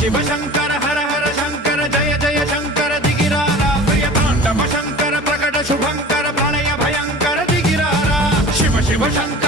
शिव शंकर हर हर शंकर जय जय शंकर दिगिरारा प्रियतांडव शंकर प्रकट शुभंकर प्रणय भयंकर दिगिरारा शिव शिव शंकर